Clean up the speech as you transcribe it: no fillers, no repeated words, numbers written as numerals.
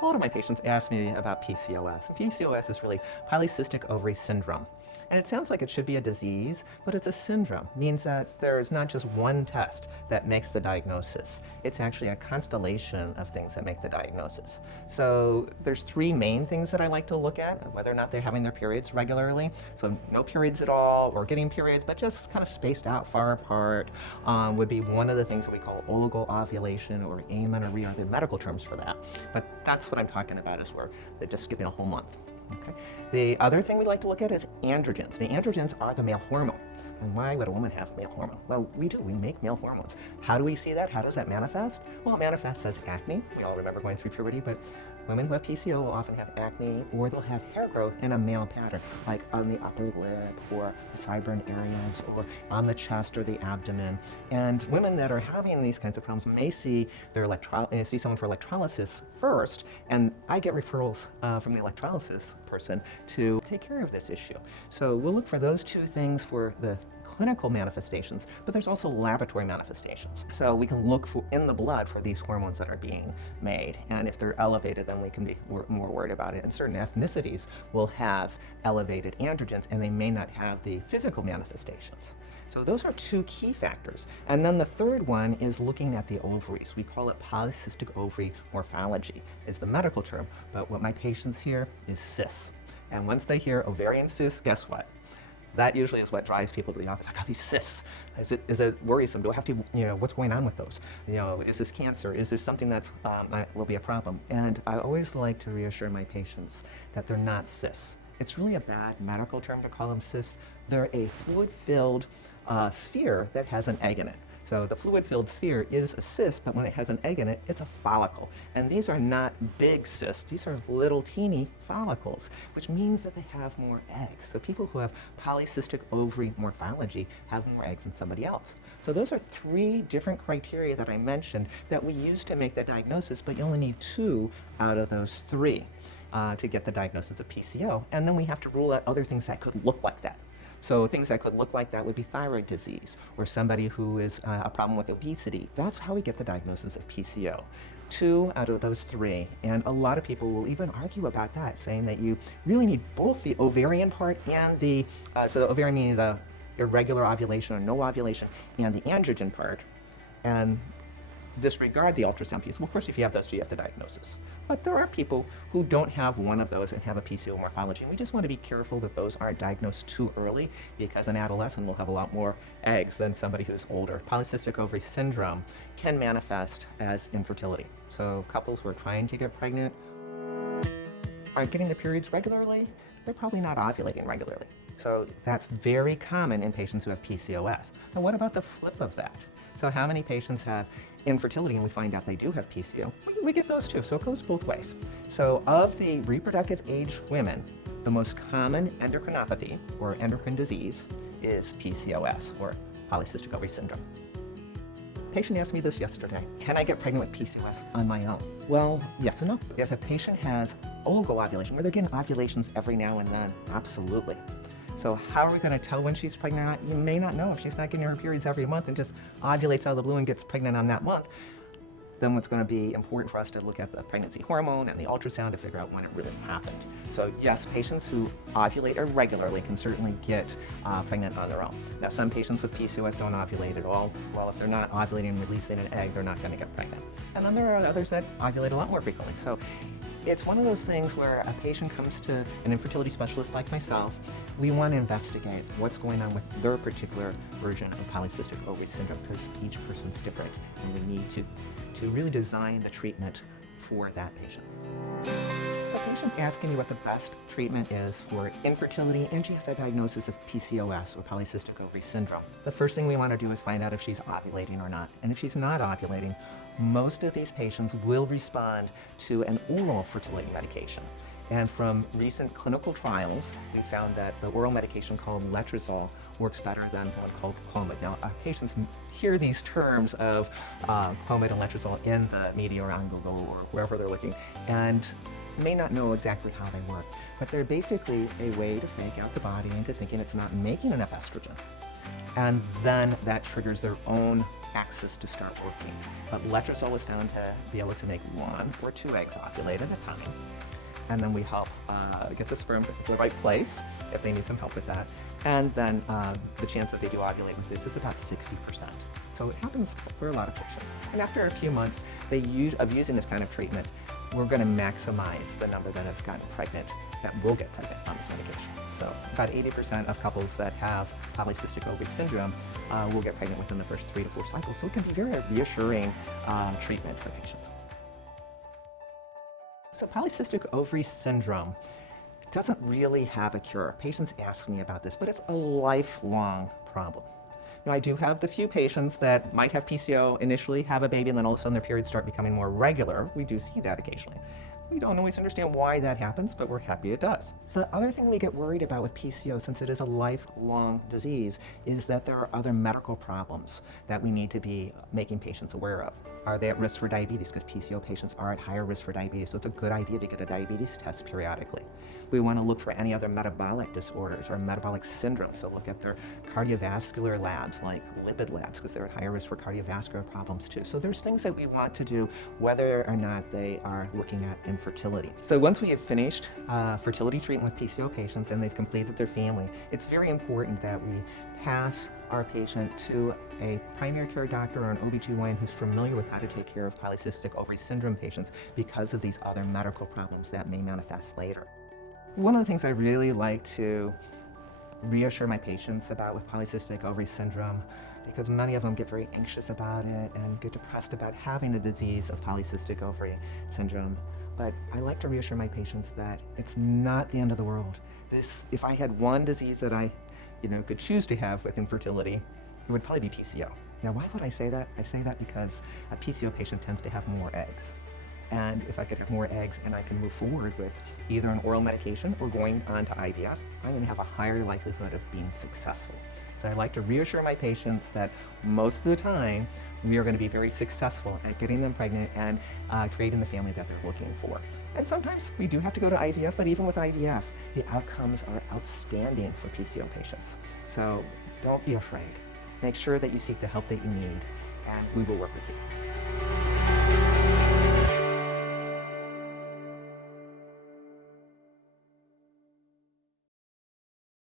A lot of my patients ask me about PCOS. And PCOS is really polycystic ovary syndrome. And it sounds like it should be a disease, but it's a syndrome. It means that there is not just one test that makes the diagnosis. It's actually a constellation of things that make the diagnosis. So there's three main things that I like to look at, whether or not they're having their periods regularly. So no periods at all, or getting periods, but just kind of spaced out far apart would be one of the things that we call oligo-ovulation or amenorrhea, are the medical terms for that. But that's what I'm talking about, is where they're just skipping a whole month. Okay. The other thing we like to look at is androgens. The androgens are the male hormone. And why would a woman have male hormone? Well, we do. We make male hormones. How do we see that? How does that manifest? Well, it manifests as acne. We all remember going through puberty, but women who have PCO will often have acne, or they'll have hair growth in a male pattern, like on the upper lip or the sideburn areas, or on the chest or the abdomen. And women that are having these kinds of problems may see someone for electrolysis first, and I get referrals from the electrolysis person to take care of this issue. So we'll look for those two things for the clinical manifestations, but there's also laboratory manifestations. So we can look in the blood for these hormones that are being made, and if they're elevated, then we can be more worried about it. And certain ethnicities will have elevated androgens, and they may not have the physical manifestations. So those are two key factors. And then the third one is looking at the ovaries. We call it polycystic ovary morphology, is the medical term, but what my patients hear is cysts. And once they hear ovarian cysts, guess what? That usually is what drives people to the office. I got these cysts. Is it worrisome? Do I have to, what's going on with those? Is this cancer? Is there something that will be a problem? And I always like to reassure my patients that they're not cysts. It's really a bad medical term to call them cysts. They're a fluid-filled sphere that has an egg in it. So the fluid-filled sphere is a cyst, but when it has an egg in it, it's a follicle. And these are not big cysts. These are little teeny follicles, which means that they have more eggs. So people who have polycystic ovary morphology have more eggs than somebody else. So those are three different criteria that I mentioned that we use to make the diagnosis, but you only need 2 out of those 3 to get the diagnosis of PCO. And then we have to rule out other things that could look like that. So things that could look like that would be thyroid disease, or somebody who is a problem with obesity. That's how we get the diagnosis of PCO. 2 out of those 3, and a lot of people will even argue about that, saying that you really need both the ovarian part and the, so the ovarian meaning the irregular ovulation or no ovulation, and the androgen part, and disregard the ultrasound piece. Well, of course, if you have those, you have the diagnosis. But there are people who don't have one of those and have a PCO morphology. And we just want to be careful that those aren't diagnosed too early, because an adolescent will have a lot more eggs than somebody who's older. Polycystic ovary syndrome can manifest as infertility. So couples who are trying to get pregnant aren't getting their periods regularly. They're probably not ovulating regularly. So that's very common in patients who have PCOS. Now, what about the flip of that? So how many patients have infertility and we find out they do have PCO? We get those too, so it goes both ways. So of the reproductive age women, the most common endocrinopathy or endocrine disease is PCOS, or polycystic ovary syndrome. A patient asked me this yesterday: can I get pregnant with PCOS on my own? Well, yes and no. If a patient has oligo-ovulation, where they're getting ovulations every now and then, absolutely. So how are we going to tell when she's pregnant or not? You may not know if she's not getting her periods every month and just ovulates out of the blue and gets pregnant on that month. Then what's going to be important for us to look at the pregnancy hormone and the ultrasound to figure out when it really happened. So yes, patients who ovulate irregularly can certainly get pregnant on their own. Now, some patients with PCOS don't ovulate at all. Well, if they're not ovulating and releasing an egg, they're not going to get pregnant. And then there are others that ovulate a lot more frequently. So it's one of those things where a patient comes to an infertility specialist like myself. We want to investigate what's going on with their particular version of polycystic ovary syndrome, because each person's different, and we need to really design the treatment for that patient. So patients asking me what the best treatment is for infertility, and she has a diagnosis of PCOS, or polycystic ovary syndrome. The first thing we want to do is find out if she's ovulating or not. And if she's not ovulating, most of these patients will respond to an oral fertility medication. And from recent clinical trials, we found that the oral medication called letrozole works better than one called Clomid. Now, patients hear these terms of Clomid and letrozole in the media or on Google or wherever they're looking, and may not know exactly how they work. But they're basically a way to fake out the body into thinking it's not making enough estrogen. And then that triggers their own axis to start working. But letrozole was found to be able to make 1 or 2 eggs ovulate at a time. And then we help get the sperm to the right place if they need some help with that. And then the chance that they do ovulate with this is about 60%. So it happens for a lot of patients. And after a few months of using this kind of treatment, we're going to maximize the number that have gotten pregnant, that will get pregnant on this medication. So about 80% of couples that have polycystic ovary syndrome will get pregnant within the first 3 to 4 cycles. So it can be very reassuring treatment for patients. So polycystic ovary syndrome doesn't really have a cure. Patients ask me about this, but it's a lifelong problem. Now, I do have the few patients that might have PCO initially, have a baby, and then all of a sudden their periods start becoming more regular. We do see that occasionally. We don't always understand why that happens, but we're happy it does. The other thing that we get worried about with PCO, since it is a lifelong disease, is that there are other medical problems that we need to be making patients aware of. Are they at risk for diabetes? Because PCO patients are at higher risk for diabetes, so it's a good idea to get a diabetes test periodically. We want to look for any other metabolic disorders or metabolic syndromes, so look at their cardiovascular labs, like lipid labs, because they're at higher risk for cardiovascular problems too. So there's things that we want to do whether or not they are looking at infertility. So once we have finished fertility treatment with PCO patients and they've completed their family, it's very important that we pass our patient to a primary care doctor or an OB/GYN who's familiar with how to take care of polycystic ovary syndrome patients because of these other medical problems that may manifest later. One of the things I really like to reassure my patients about with polycystic ovary syndrome, because many of them get very anxious about it and get depressed about having a disease of polycystic ovary syndrome, but I like to reassure my patients that it's not the end of the world. If I had one disease that I could choose to have with infertility, it would probably be PCO. Now, why would I say that? I say that because a PCO patient tends to have more eggs. And if I could have more eggs and I can move forward with either an oral medication or going on to IVF, I'm going to have a higher likelihood of being successful. So I like to reassure my patients that most of the time we are going to be very successful at getting them pregnant and creating the family that they're looking for. And sometimes we do have to go to IVF, but even with IVF, the outcomes are outstanding for PCO patients. So don't be afraid. Make sure that you seek the help that you need, and we will work with you.